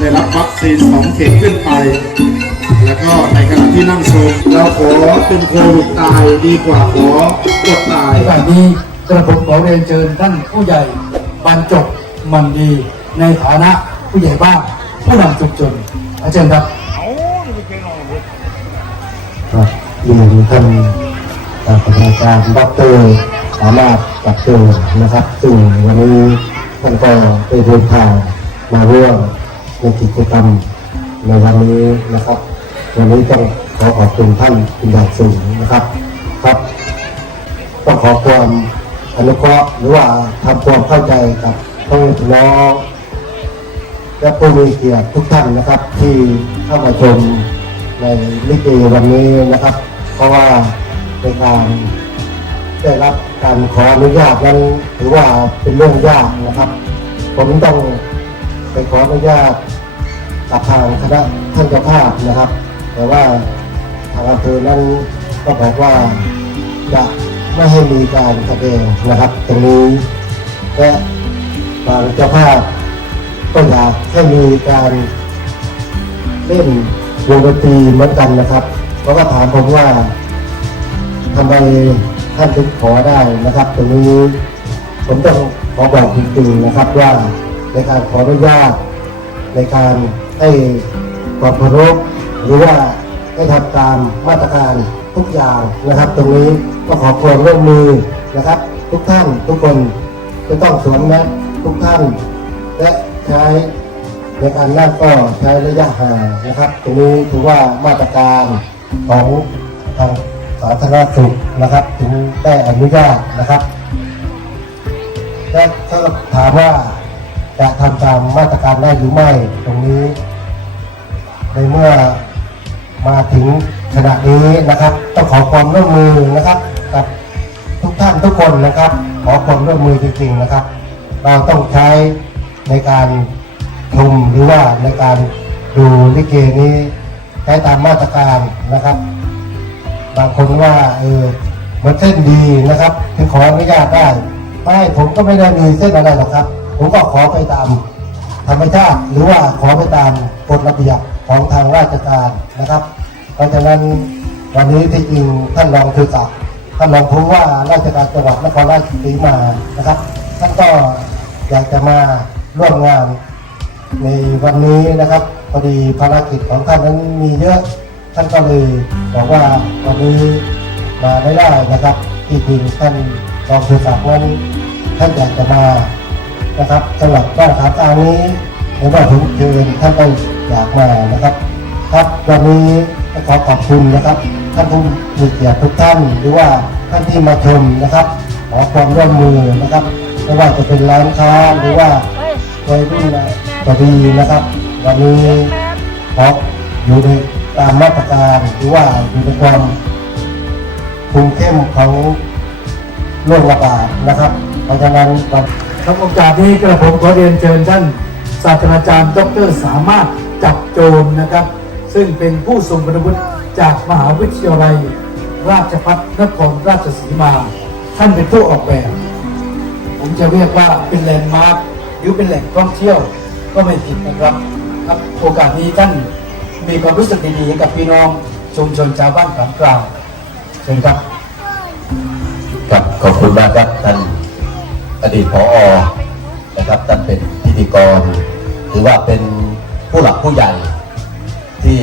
ได้รับวัคซีนสองเข็มขึ้นไป แล้วก็ในขณะที่นั่งชมเราขอเป็นโควิดตายดีกว่าขอกดตายในการนี้กระผมขอเรียนเชิญท่านผู้ใหญ่บรรจบมันดีในฐานะผู้ใหญ่บ้านผู้นำชุมชนอาจารย์ครับครับเรียนท่านศาสตราจารย์ดอกเตอรสามารถจับเจอนะครับ ซึ่งวันนี้ท่านก็ได้เดินทางมาร่วม ในกิจกรรมในวันนี้นะครับ วันนี้ต้องขอขอบคุณท่านเป็นอย่างสูงนะครับครับต้องขอความอนุเคราะห์หรือว่าทำความเข้าใจกับพ่อแม่พี่น้องและผู้มีเกียรติทุกท่านนะครับ ที่เข้ามาชมในลิเกวันนี้นะครับ เพราะว่าในการได้รับการขออนุญาตนั้นถือว่าเป็นเรื่องยากนะครับ ผมต้องไปขออนุญาต กับทางคณะท่านเจ้าภาพนะครับ แต่ว่าทางอำเภอนั้นก็บอกว่าจะไม่ให้มีการแสดงนะครับตรงนี้และทางเจ้าภาพก็อยากให้มีการเล่นวงดนตรีเหมือนกันนะครับเขาก็ถามผมว่าทำไมท่านถึงขอได้นะครับ ตรงนี้ผมต้องขอบอกจริงๆนะครับว่าในการขออนุญาตในการ ให้ความเคารพหรือว่าให้ทำตามมาตรการทุกอย่างนะครับ ตรงนี้ก็ขอความร่วมมือนะครับ ทุกท่านทุกคนจะต้องสวมแมสทุกท่าน และใช้ในการนั่งก็ใช้ระยะห่างนะครับ ตรงนี้ถือว่ามาตรการของทางสาธารณสุขนะครับ ถึงได้อนุญาตนะครับและถ้าถามว่า จะทำตามมาตรการได้หรือไม่ตรงนี้ ในเมื่อมาถึงขณะนี้นะครับ ต้องขอความร่วมมือนะครับกับทุกท่านทุกคนนะครับ ขอความร่วมมือจริงๆนะครับ เราต้องใช้ในการชมหรือว่าในการดูลิเกนี้ใช้ตามมาตรการนะครับ บางคนว่าเออมันเส้นดีนะครับถึงขออนุญาตได้ไม่ผมก็ไม่ได้มีเส้นอะไรหรอกครับ ผมก็ขอไปตามธรรมชาติหรือว่าขอไปตามกฎระเบียบของทางราชการนะครับ เพราะฉะนั้นวันนี้ที่จริงท่านรองคือศักดิ์ท่านรองผู้ว่าราชการจังหวัดนครราชสีมานะครับท่านก็อยากจะมาร่วมงานในวันนี้นะครับพอดีภารกิจของท่านนั้นมีเยอะท่านก็เลยบอกว่าวันนี้มาไม่ได้นะครับที่จริงท่านรองผู้ศักดิ์นั้นท่านอยากจะมา นะครับสำหรับบ้านขาตางนี้ในว่าถึงเชิญท่านก็อยากมานะครับ ครับวันนี้ขอขอบคุณนะครับ ท่านผู้มีเกียรติทุกท่านหรือว่าท่านที่มาชมนะครับ ขอความร่วมมือนะครับไม่ว่าจะเป็นร้านค้าหรือว่าวัยรุ่นนะก็ดีนะครับ วันนี้เพราะอยู่ในตามมาตรการหรือว่าอยู่ในความคุมเข้มของโรคระบาดนะครับ เพราะฉะนั้นวัน ครับโอกาสนี้กระผมขอเรียนเชิญท่านศาสตราจารย์ ดรสามารถจับโจรนะครับ ซึ่งเป็นผู้ทรงคุณวุฒิจากมหาวิทยาลัย ราชภัฏนครราชสีมา ท่านเป็นผู้ออกแบบ ผมจะเรียกว่าเป็นแลนด์มาร์คหรือเป็นแหล่งท่องเที่ยวก็ไม่ผิดนะครับครับโอกาสนี้ท่านมีความรู้สึกดีๆกับพี่น้องชุมชนชาวบ้านขามกลางเชิญครับครับขอบคุณมากครับท่าน อดีตผอนะครับท่านเป็นพิธีกร ถือว่าเป็นผู้หลักผู้ใหญ่ที่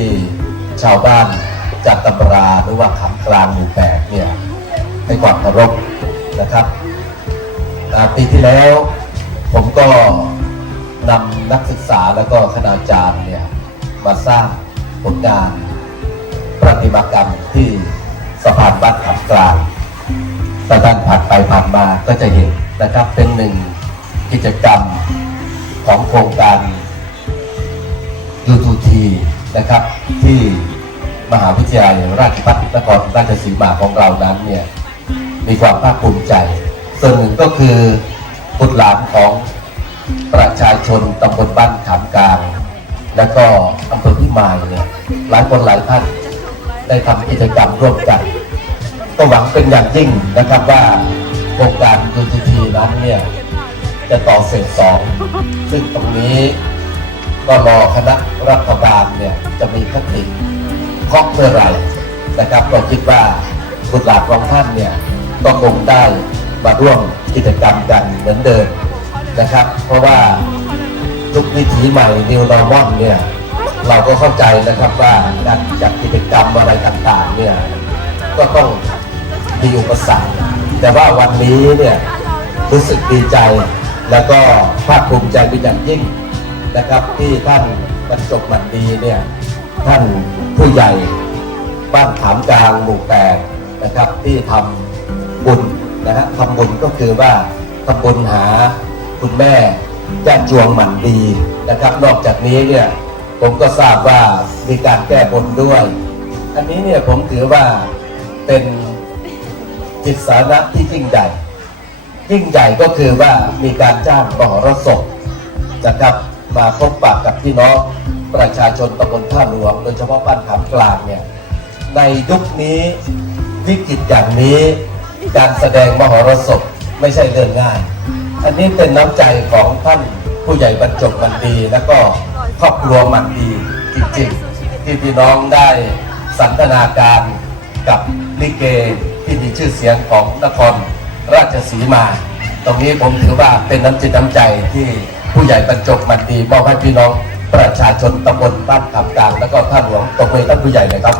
ชาวบ้านจากตำราหรือว่าขำกลางหมู่แปดเนี่ยให้ความเคารพนะครับปีที่แล้วผมก็นำนักศึกษาแล้วก็คณาจารย์เนี่ยมาสร้างผลงานประติมากรรมที่สะพานบ้านขำกลางถ้าท่านผ่านไปผ่านมาก็จะเห็น นะครับเป็นหนึ่งกิจกรรมของโครงการ U2T นะครับที่มหาวิทยาลัยราชภัฏนครราชสีมาของเรานั้นเนี่ยมีความภาคภูมิใจ ส่วนหนึ่งก็คือบุตรหลานของประชาชนตำบลบ้านขามกลาง และก็อำเภอพิมายเนี่ยหลายคนหลายท่านได้ทำกิจกรรมร่วมกัน ก็หวังเป็นอย่างยิ่งนะครับว่า โครงการ UTT นั้นเนี่ยจะต่อเฟสสองซึ่งตรงนี้ก็รอคณะรัฐบาลเนี่ยจะมีคติเคาะเมื่อไหร่นะครับก็คิดว่าบุตรหลานของท่านเนี่ยก็คงได้มาร่วมกิจกรรมกันเหมือนเดิมนะครับ เพราะว่ายุควิถีใหม่ New Normal เนี่ยเราก็เข้าใจนะครับว่าการจัดกิจกรรมอะไรต่างๆเนี่ยก็ต้องมีอุปสรรค แต่ว่าวันนี้เนี่ยรู้สึกดีใจ แล้วก็ภาคภูมิใจเป็นอย่างยิ่งนะครับที่ท่านบรรจบมันดีเนี่ยท่านผู้ใหญ่บ้านขามกลางหมู่แปดนะครับที่ทำบุญนะฮะทำบุญก็คือว่าทำบุญหาคุณแม่ย่าจวงหมันดีนะครับ นอกจากนี้เนี่ยผมก็ทราบว่ามีการแก้บนด้วย อันนี้เนี่ยผมถือว่าเป็น จิตสาระที่ยิ่งใหญ่ ยิ่งใหญ่ก็คือว่ามีการจ้างมหรสพนะครับมาพบปะกับพี่น้องประชาชนตำบลท่าหลวง โดยเฉพาะบ้านขามกลางเนี่ยในยุคนี้วิกฤตอย่างนี้การแสดงมหรสพไม่ใช่เรื่องง่าย อันนี้เป็นน้ำใจของท่านผู้ใหญ่บรรจบมันดี แล้วก็ครอบครัวมันดีจริงๆ ที่พี่น้องได้สันทนาการกับลิเก ที่มีชื่อเสียงของนครราชสีมา ตรงนี้ผมถือว่าเป็นน้ำจิตน้ำใจที่ผู้ใหญ่บรรจบมันดีมอบให้พี่น้องประชาชนตำบลบ้านขามกลางแล้วก็ท่านหลวงตบมือท่านผู้ใหญ่เลยครับ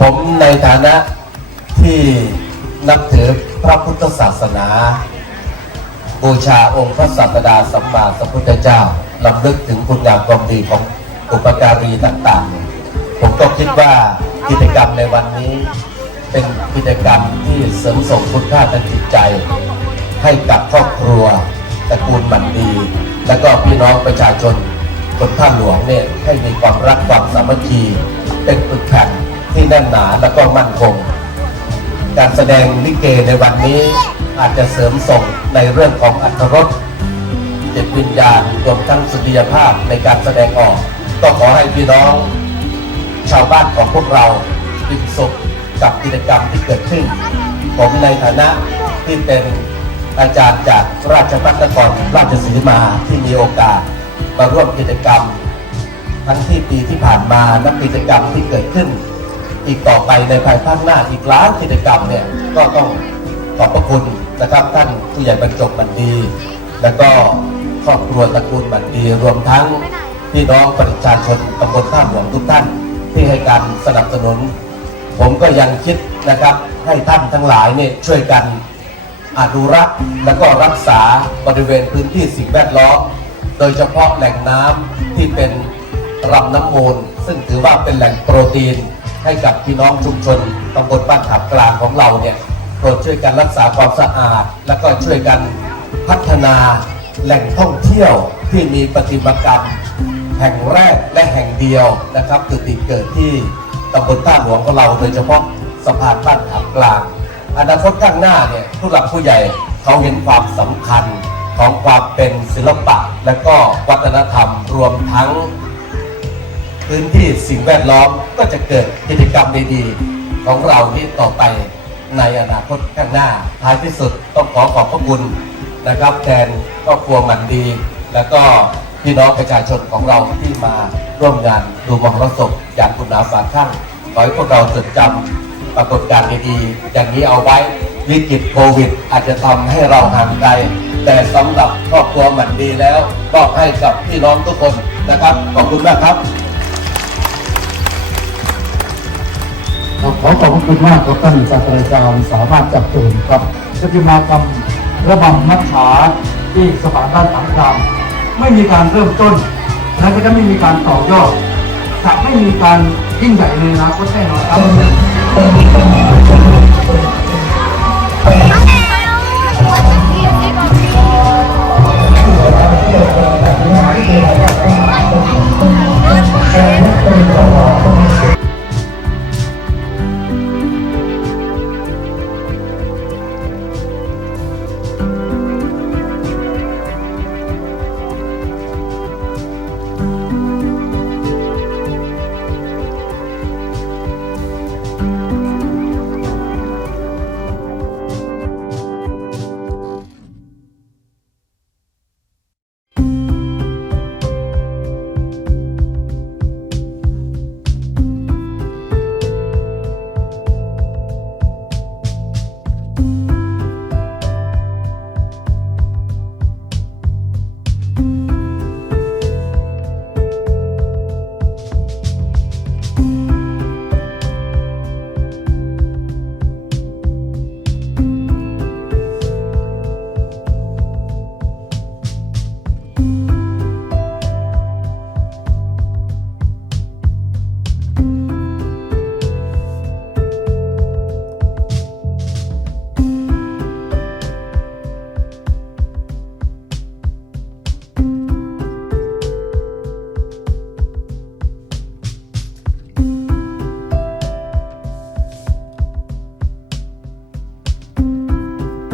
ผมในฐานะที่นับถือพระพุทธศาสนา บูชาองค์พระศาสดาสัมมาสัมพุทธเจ้าลำลึกถึงคุณงามความดีของอุปการีต่างๆ ผมก็คิดว่ากิจกรรมในวันนี้ เป็นกิจกรรมที่เสริมส่งคุณค่าทางจิตใจ ให้กับครอบครัวตระกูลมันดี และก็พี่น้องประชาชนคนท่าหลวงเนี่ยให้มีความรักความสามัคคีเป็นปึกแผ่นที่แน่นหนาและก็มั่นคง การแสดงลิเกในวันนี้อาจจะเสริมส่งในเรื่องของอัตรสจิตวิญญาณรวมทั้งสุริยภาพในการแสดงออก ก็ขอให้พี่น้อง ชาวบ้านของพวกเรามีสุขกับกิจกรรมที่เกิดขึ้น ผมในฐานะที่เป็นอาจารย์จากราชพัฒนครราชสีมาที่มีโอกาสมาร่วมกิจกรรม ทั้งที่ปีที่ผ่านมาและกิจกรรมที่เกิดขึ้น อีกต่อไปในภายภาคหน้าอีกล้านกิจกรรมเนี่ยก็ต้องขอบพระคุณนะครับท่านผู้ใหญ่บรรจบบันดี แล้วก็ครอบครัวตระกูลบันดีรวมทั้งพี่น้องประชาชนตำบลท่าหลวงทุกท่าน ที่ให้การสนับสนุน ผมก็ยังคิดนะครับให้ท่านทั้งหลายเนี่ยช่วยกันอนุรักษ์และก็รักษาบริเวณพื้นที่สิ่งแวดล้อม โดยเฉพาะแหล่งน้ำที่เป็นลำน้ำมูล ซึ่งถือว่าเป็นแหล่งโปรตีน ให้กับพี่น้องชุมชนตำบลบ้านขับกลางของเราเนี่ยโปรดช่วยกันรักษาความสะอาด และก็ช่วยกันพัฒนาแหล่งท่องเที่ยวที่มีประติกรรม แห่งแรกและแห่งเดียวนะครับคือติดเกิดที่ตำบลท่าหลวงของเราโดยเฉพาะสะพานบ้านขับกลางอนาคตข้างหน้าเนี่ยผู้หลักผู้ใหญ่เขาเห็นความสำคัญของความเป็นศิลปะ และก็วัฒนธรรมรวมทั้ง พื้นที่สิ่งแวดล้อมก็จะเกิดกิจกรรมดีๆ ของเราที่ต่อไปในอนาคตข้างหน้าท้ายที่สุดต้องขอขอบพระคุณนะครับแทนครอบครัวมันดี แล้วก็ พี่น้องประชาชนของเราที่มาร่วมงานดูมหรสพอย่างคุณนาฝาข้างขอให้พวกเราจดจำปรากฏการณ์ดีๆอย่างนี้เอาไว้วิกฤตโควิด อาจจะทำให้เราห่างไกลแต่สำหรับครอบครัวมันดีแล้วก็ให้กับพี่น้องทุกคนนะครับ ขอบคุณมากครับ ขอขอบคุณมากครับท่านศาสตราจารย์สามารถจับจูนครับประติมากรรมระบำมัดขาที่สถานด้านต่างๆ ไม่มีการเริ่มต้น และก็จะไม่มีการต่อยอดจะไม่มีการยิ่งใหญ่ในอนาคตแน่นอนครับ